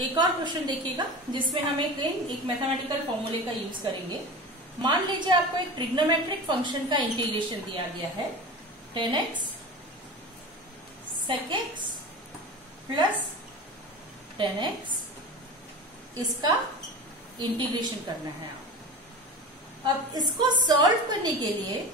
एक और क्वेश्चन देखिएगा जिसमें हम एक मैथमेटिकल फॉर्मूले का यूज करेंगे। मान लीजिए आपको एक ट्रिग्नोमेट्रिक फंक्शन का इंटीग्रेशन दिया गया है 10x sec x plus 10x, इसका इंटीग्रेशन करना है। अब इसको सॉल्व करने के लिए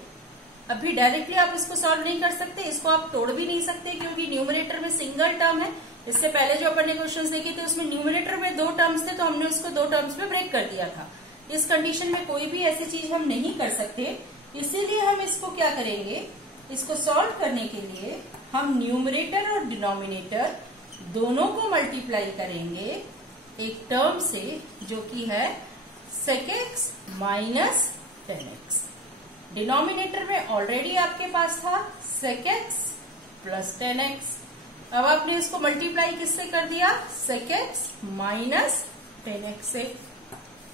अभी डायरेक्टली आप इसको सॉल्व नहीं कर सकते, इसको आप तोड़ भी नहीं सकते क्योंकि न्यूमरेटर में सिंगल टर्म है। इससे पहले जो अपन ने क्वेश्चंस देखे थे उसमें न्यूमरेटर में 2 टर्म्स थे, तो हमने उसको 2 टर्म्स में ब्रेक कर दिया था। इस कंडीशन में कोई भी ऐसी चीज हम नहीं कर सकते, इसीलिए हम इसको क्या करेंगे, इसको सॉल्व करने के लिए हम न्यूमरेटर और डिनोमिनेटर दोनों को मल्टीप्लाई करेंगे एक टर्म से जो कि है sec x minus 10x। Denominator में ऑलरेडी आपके पास था sec x प्लस 10x। अब आपने इसको मल्टीप्लाई किससे कर दिया, sec x माइनस 10x से।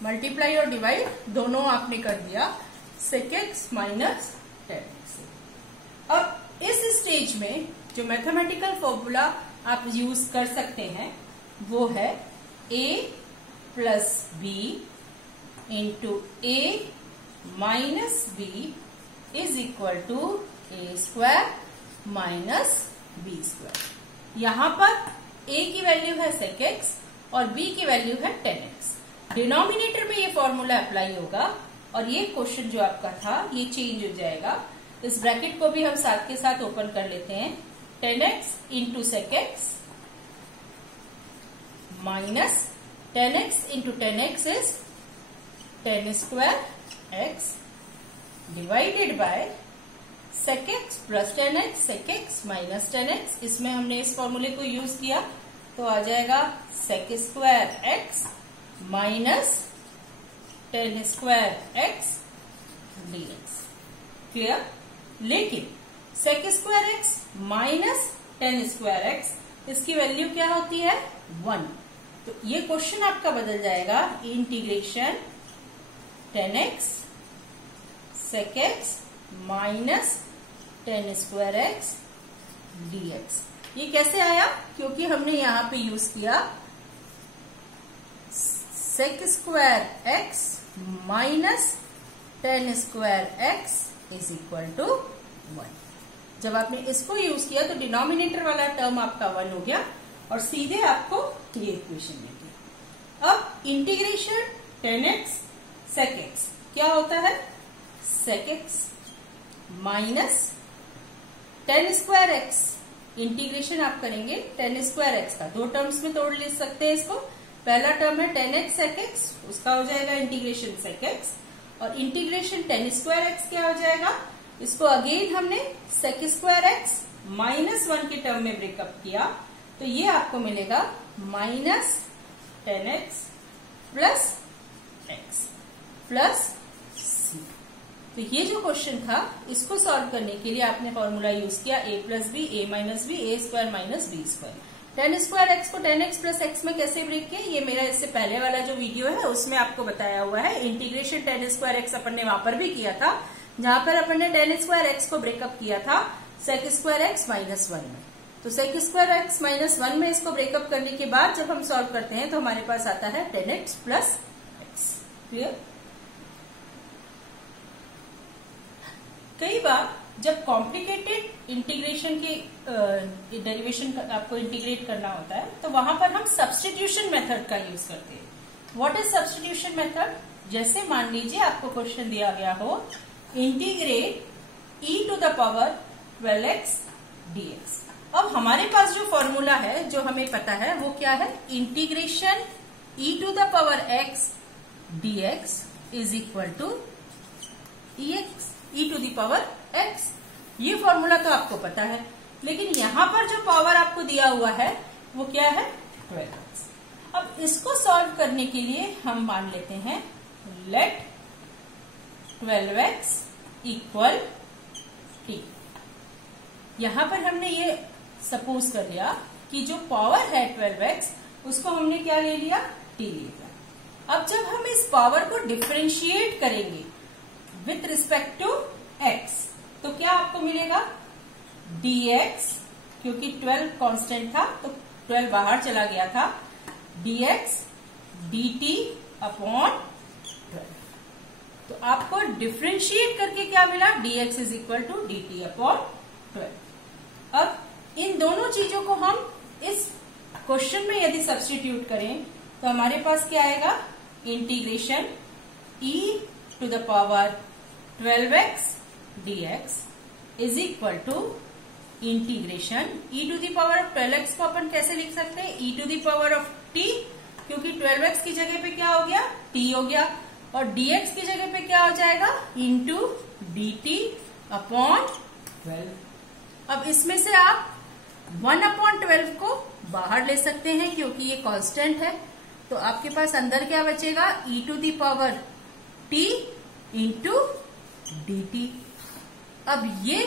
मल्टीप्लाई और डिवाइड दोनों आपने कर दिया sec x माइनस 10x से। अब इस स्टेज में जो मैथमेटिकल फॉर्मूला आप यूज कर सकते हैं वो है a plus b into a minus b is equal to a square minus b square. यहां पर a की वैल्यू है sec x और b की वैल्यू है 10x। डिनोमिनेटर में ये फॉर्मूला अप्लाई होगा और ये क्वेश्चन जो आपका था ये चेंज हो जाएगा। इस ब्रैकेट को भी हम साथ के साथ ओपन कर लेते हैं। 10x into sec x minus 10x into 10x is 10 square x divided bye sec x plus 10x sec x minus 10x। इसमें हमने इस फॉर्मूले को यूज किया तो आ जाएगा sec square x minus 10 square x dx। Clear. लेकिन sec square x minus 10 square x इसकी वैल्यू क्या होती है 1, तो ये क्वेश्चन आपका बदल जाएगा integration 10x sec x minus 10 square x dx। ये कैसे आया, क्योंकि हमने यहां पे यूज किया sec square x minus 10 square x is equal to 1। जब आपने इसको यूज किया तो डिनोमिनेटर वाला टर्म आपका 1 हो गया और सीधे आपको ये इक्वेशन मिल गया। अब इंटीग्रेशन 10x sec x क्या होता है, sec x minus 10 square x। Integration आप करेंगे 10 स्क्वायर x का, 2 टर्म्स में तोड़ ले सकते हैं इसको। पहला टर्म है 10x sec x, उसका हो जाएगा इंटीग्रेशन sec x, और इंटीग्रेशन 10 स्क्वायर x क्या हो जाएगा, इसको अगेन हमने sec स्क्वायर x माइनस 1 के टर्म में ब्रेकअप किया तो ये आपको मिलेगा minus 10x plus x plus c। तो ये जो क्वेश्चन था इसको सॉल्व करने के लिए आपने फॉर्मूला यूज किया a plus B a minus B a square minus b square. 10 square x को 10x प्लस x में कैसे ब्रेक किया, ये मेरा इससे पहले वाला जो वीडियो है उसमें आपको बताया हुआ है। इंटीग्रेशन 10 स्क्वायर x अपन ने वहां पर भी किया था, जहां पर अपन ने 10 स्क्वायर x को ब्रेकअप किया था sec स्क्वायर x माइनस 1 में। तो sec स्क्वायर x माइनस 1 में इसको ब्रेकअप करने के बाद जब हम सॉल्व करते हैं तो हमारे पास आता है 10x प्लस x। क्लियर। कई बार जब कॉम्प्लिकेटेड इंटीग्रेशन की डेरिवेशन आपको इंटीग्रेट करना होता है तो वहां पर हम सब्स्टिट्यूशन मेथड का यूज करते हैं। व्हाट इज सब्स्टिट्यूशन मेथड, जैसे मान लीजिए आपको क्वेश्चन दिया गया हो integrate e to the power 12x dx। अब हमारे पास जो फॉर्मूला है जो हमें पता है वो क्या है, integration e to the power x dx is equal to e to the power x। ये फॉर्मूला तो आपको पता है, लेकिन यहां पर जो पावर आपको दिया हुआ है वो क्या है 12x। अब इसको सॉल्व करने के लिए हम मान लेते हैं लेट 12x इक्वल t। यहां पर हमने ये सपोज कर लिया कि जो पावर है 12x उसको हमने क्या ले लिया t ले लिया। अब जब हम इस पावर को डिफरेंशिएट करेंगे विथ रिस्पेक्ट टू x तो क्या आपको मिलेगा dx, क्योंकि 12 कांस्टेंट था तो 12 बाहर चला गया था, dx dt अपॉन 12। तो आपको डिफ्रेंशिएट करके क्या मिला, dx is equal to dt upon 12। अब इन दोनों चीजों को हम इस क्वेश्चन में यदि सब्स्टिट्यूट करें तो हमारे पास क्या आएगा, integration e to the power 12x dx is equal to integration e to the power of 12x को अपन कैसे लिख सकते हैं, e to the power of t, क्योंकि 12x की जगह पे क्या हो गया, t हो गया, और dx की जगह पे क्या हो जाएगा, इंटू dt अपॉन 12। अब इसमें से आप 1/12 को बाहर ले सकते हैं क्योंकि ये कांस्टेंट है, तो आपके पास अंदर क्या बचेगा, e to the power t into dt। अब ये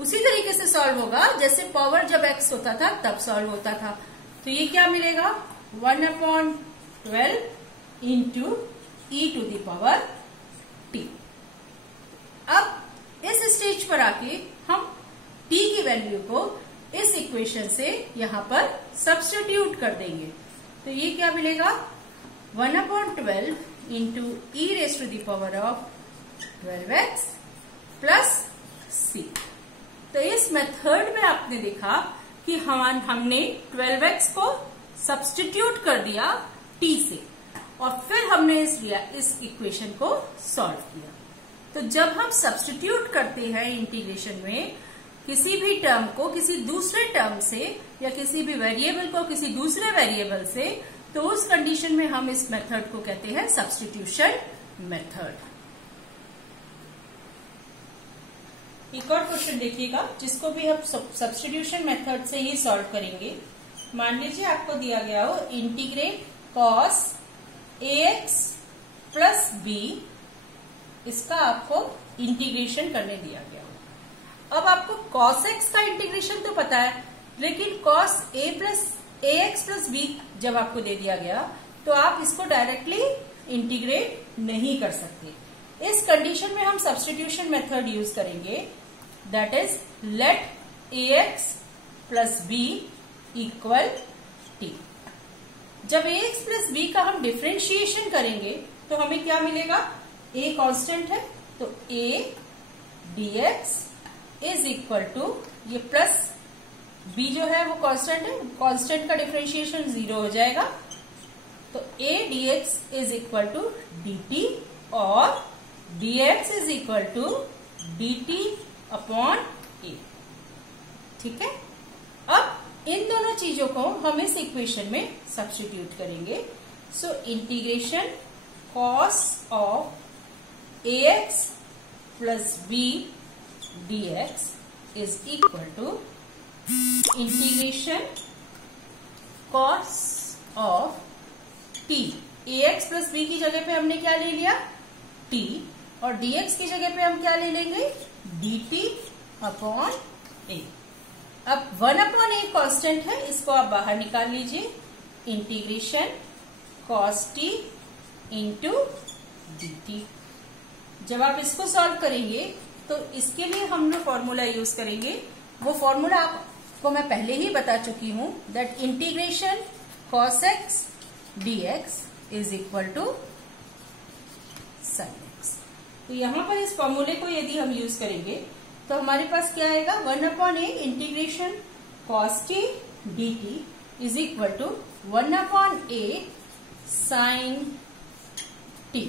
उसी तरीके से सॉल्व होगा जैसे पावर जब x होता था तब सॉल्व होता था। तो ये क्या मिलेगा, 1/12 into e to the power t। अब इस स्टेज पर आके हम t की वैल्यू को इस इक्वेशन से यहां पर सब्स्टिट्यूट कर देंगे। तो ये क्या मिलेगा, 1/12 into e raise to the power of 12x plus c। तो इस मेथड में आपने देखा कि हमने 12x को सब्स्टिट्यूट कर दिया t से और फिर हमने इस इक्वेशन को सॉल्व किया। तो जब हम सब्स्टिट्यूट करते हैं इंटीग्रेशन में किसी भी टर्म को किसी दूसरे टर्म से या किसी भी वेरिएबल को किसी दूसरे वेरिएबल से, तो उस कंडीशन में हम इस मेथड को कहते हैं सब्स्टिट्यूशन मेथड। एक और क्वेश्चन देखिएगा जिसको भी हम सब्स्टिट्यूशन मेथड से ही सॉल्व करेंगे। मान लीजिए आपको दिया गया हो integrate cos ax plus b, इसका आपको इंटीग्रेशन करने दिया गया हो। अब आपको cos x का इंटीग्रेशन तो पता है, लेकिन cos ax प्लस b जब आपको दे दिया गया तो आप इसको डायरेक्टली इंटीग्रेट नहीं कर सकते। इस कंडीशन में हम सब्स्टिट्यूशन मेथड यूज करेंगे, that is let ax plus b equal t। जब ax प्लस b का हम डिफ्रेंशिएशन करेंगे तो हमें क्या मिलेगा, a कांस्टेंट है तो a dx is equal to, ये प्लस b जो है वो कांस्टेंट है, कांस्टेंट का डिफ्रेंशिएशन 0 हो जाएगा, तो a dx is equal to dt और dx is equal to dt upon a। ठीक है, अब इन दोनों चीजों को हम इस इक्वेशन में सब्स्टिट्यूट करेंगे। So integration cos of ax plus b dx is equal to integration cos of t। ax plus b की जगह पे हमने क्या ले लिया, t, और dx की जगह पे हम क्या ले लेंगे, dt अपॉन a। अब 1/a कांस्टेंट है, इसको आप बाहर निकाल लीजिए, integration cos t into dt। जब आप इसको सॉल्व करेंगे तो इसके लिए हम लोग फॉर्मूला यूज करेंगे, वो फॉर्मूला आपको मैं पहले ही बता चुकी हूं, that integration cos x dx is equal to sin x। तो यहां पर इस फॉर्मूले को यदि हम यूज करेंगे तो हमारे पास क्या आएगा, 1/a integration cos t dt is equal to 1/a sin t।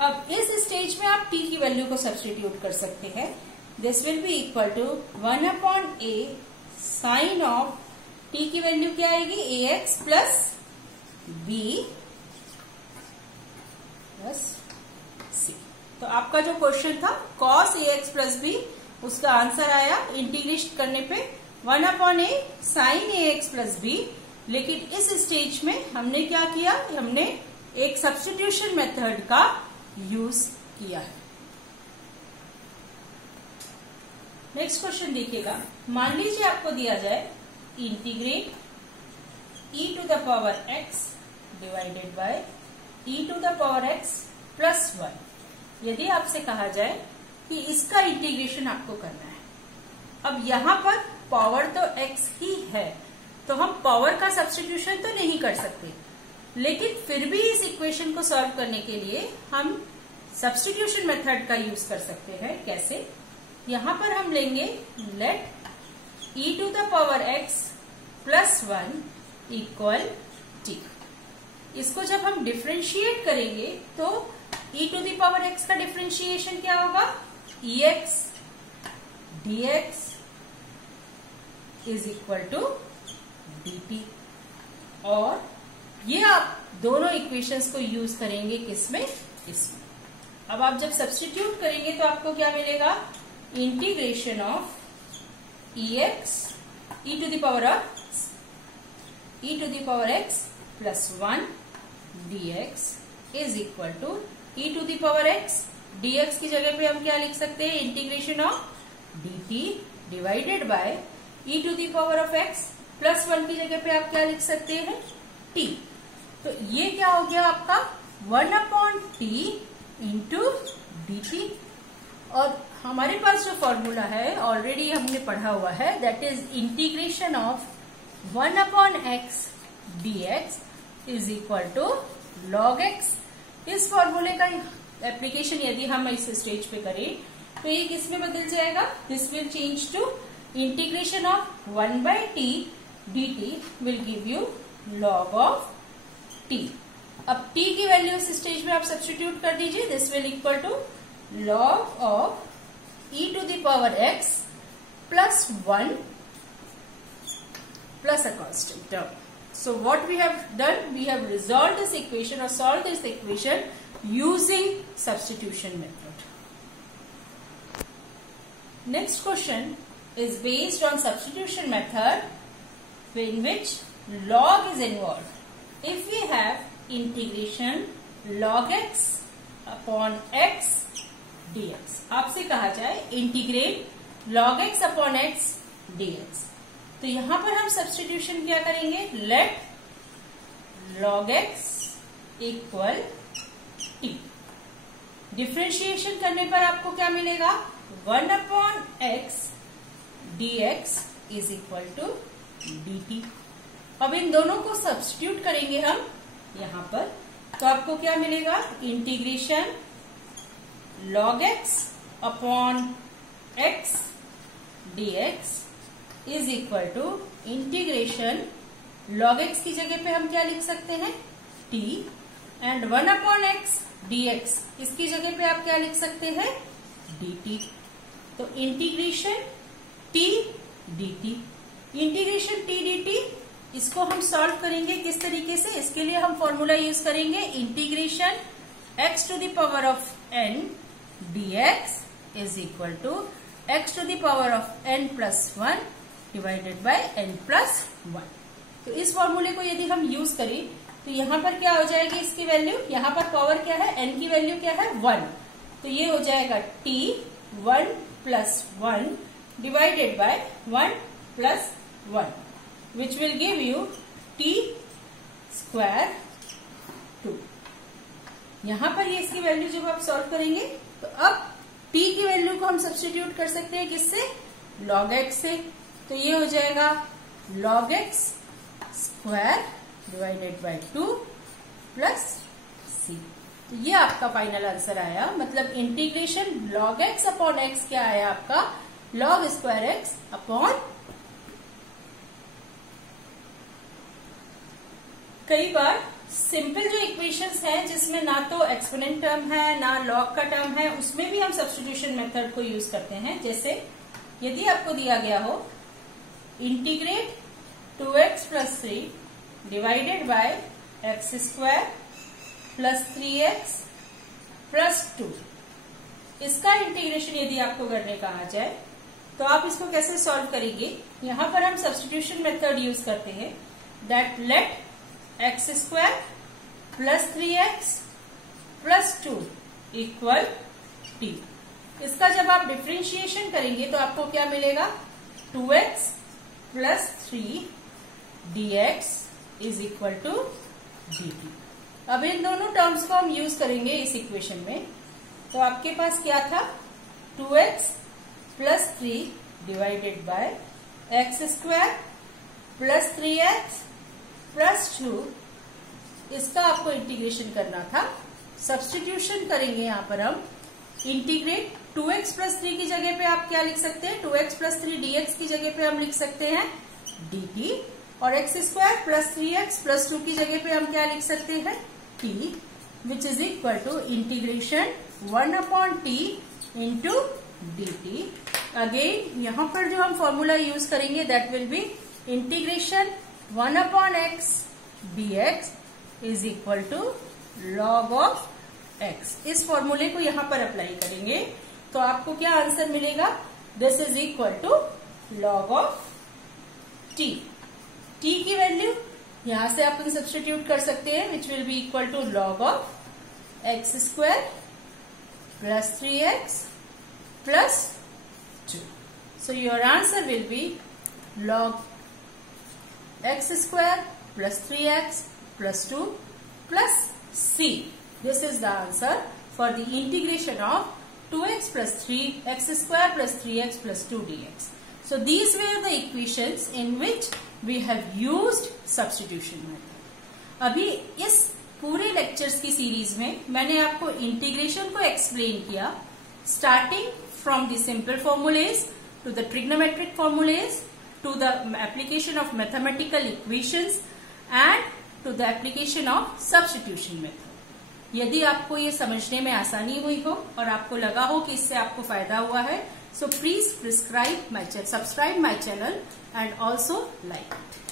अब इस स्टेज में आप t की वैल्यू को सब्स्टिट्यूट कर सकते हैं। This will be equal to 1/a sine of t की वैल्यू क्या आएगी, ax plus b plus c। तो आपका जो क्वेश्चन था cos ax प्लस b, उसका आंसर आया इंटीग्रेट करने पे 1/a sign ax plus b। लेकिन इस स्टेज में हमने क्या किया, हमने एक सब्स्टिट्यूशन मेथड का यूज किया है। नेक्स्ट क्वेश्चन देखिएगा, मान लीजिए आपको दिया जाए integrate e to the power x divided by e to the power x plus 1। यदि आपसे कहा जाए कि इसका इंटीग्रेशन आपको करना है, अब यहां पर पावर तो x ही है तो हम पावर का सब्स्टिट्यूशन तो नहीं कर सकते, लेकिन फिर भी इस इक्वेशन को सॉल्व करने के लिए हम सब्स्टिट्यूशन मेथड का यूज कर सकते हैं। कैसे? यहां पर हम लेंगे let e to the power x plus 1 equal t। इसको जब हम डिफ्रेंशिएट करेंगे तो e to the power x का डिफ्रेंशिएशन क्या होगा? ex dx is equal to dt। और ये आप दोनों इक्वेशंस को यूज करेंगे किसमें? इसमें। अब आप जब सब्स्टिट्यूट करेंगे तो आपको क्या मिलेगा? Integration of ex e to the power x plus 1 dx is equal to e to the power x। dx की जगह पे हम क्या लिख सकते हैं? Integration of dt divided by e to the power of x plus 1 की जगह पे आप क्या लिख सकते हैं? t। तो ये क्या हो गया आपका? 1/t into dt। और हमारे पास जो फॉर्मूला है ऑलरेडी हमने पढ़ा हुआ है, that is integration of 1/x dx is equal to log x। इस फॉर्मूले का एप्लीकेशन यदि हम इस स्टेज पे करें तो ये किस में बदल जाएगा? This will change to integration of 1/t dt will give you log of t। अब t की वैल्यू इस स्टेज में आप सब्स्टिट्यूट कर दीजिए। This will equal to log of e to the power x plus 1 plus a constant term. So what we have done, we have resolved this equation or solved this equation using substitution method. Next question is based on substitution method in which log is involved. If we have integration log x upon x dx, आपसे कहा जाए integrate log x upon x dx, तो यहां पर हम substitution क्या करेंगे? Let log x equal t। Differentiation करने पर आपको क्या मिलेगा? 1/x dx is equal to dt। अब इन दोनों को सब्स्टिट्यूट करेंगे हम यहां पर, तो आपको क्या मिलेगा? Integration log x upon x dx is equal to integration log x की जगह पे हम क्या लिख सकते हैं? t एंड 1/x dx इसकी जगह पे आप क्या लिख सकते हैं? dt। तो integration t dt, integration t dt इसको हम सॉल्व करेंगे किस तरीके से? इसके लिए हम फॉर्मूला यूज करेंगे integration x to the power of n dx is equal to x to the power of n plus 1 divided by n plus 1। तो इस फॉर्मूले को यदि हम यूज करें तो यहां पर क्या हो जाएगी? इसकी वैल्यू, यहां पर पावर क्या है? n की वैल्यू क्या है? 1। तो ये हो जाएगा t 1 plus 1 divided bye 1 plus 1 which will give you t square 2। यहां पर ये इसकी वैल्यू जब आप सॉल्व करेंगे तो अब t की वैल्यू को हम सब्स्टिट्यूट कर सकते हैं किससे? log x से। तो ये हो जाएगा log x square divided by 2 plus c। तो ये आपका फाइनल आंसर आया, मतलब integration log x upon x क्या आया आपका? log square x upon. कई बार सिंपल जो इक्वेशंस हैं जिसमें ना तो एक्सपोनेंट टर्म है ना लॉग का टर्म है, उसमें भी हम सब्स्टिट्यूशन मेथड को यूज करते हैं। जैसे यदि आपको दिया गया हो integrate 2x plus 3 divided by x square plus 3x plus 2, इसका इंटीग्रेशन यदि आपको करने कहा जाए तो आप इसको कैसे सॉल्व करेंगे? यहां पर हम सब्स्टिट्यूशन मेथड यूज करते हैं, that let x square plus 3x plus 2 equal t। इसका जब आप डिफ्रेंशिएशन करेंगे तो आपको क्या मिलेगा? 2x plus 3 dx is equal to dt। अब इन दोनों टर्म्स को हम यूज करेंगे इस इक्वेशन में। तो आपके पास क्या था? 2x plus 3 divided by x square plus 3x plus 2 इसका आपको इंटीग्रेशन करना था। सब्स्टिट्यूशन करेंगे यहाँ पर हम इंटीग्रेट 2x प्लस 3 की जगह पे आप क्या लिख सकते हैं, 2x प्लस 3 dx की जगह पे हम लिख सकते हैं dt, और x square plus 3x plus 2 की जगह पे हम क्या लिख सकते हैं t, which is equal to integration 1/t into dt। Again यहाँ पर जो हम फॉर्मूला यूज करेंगे that will be integration 1/x dx is equal to log of x। इस फॉर्मूले को यहाँ पर अप्लाई करेंगे तो आपको क्या आंसर मिलेगा, this is equal to log of t। t की वैल्यू यहां से आप सब्स्टिट्यूट कर सकते हैं, which will be equal to log of x square plus 3x plus 2। So your answer will be log x square plus 3x plus 2 plus c। This is the answer for the integration of 2x plus 3x square plus 3x plus 2 dx. So these were the equations in which we have used substitution method. अभी इस पूरे lectures की series में मैंने आपको integration को explain किया, starting from the simple formulas to the trigonometric formulas to the application of mathematical equations and to the application of substitution method. यदि आपको ये समझने में आसानी हुई हो और आपको लगा हो कि इससे आपको फायदा हुआ है, so please subscribe my channel and also like it.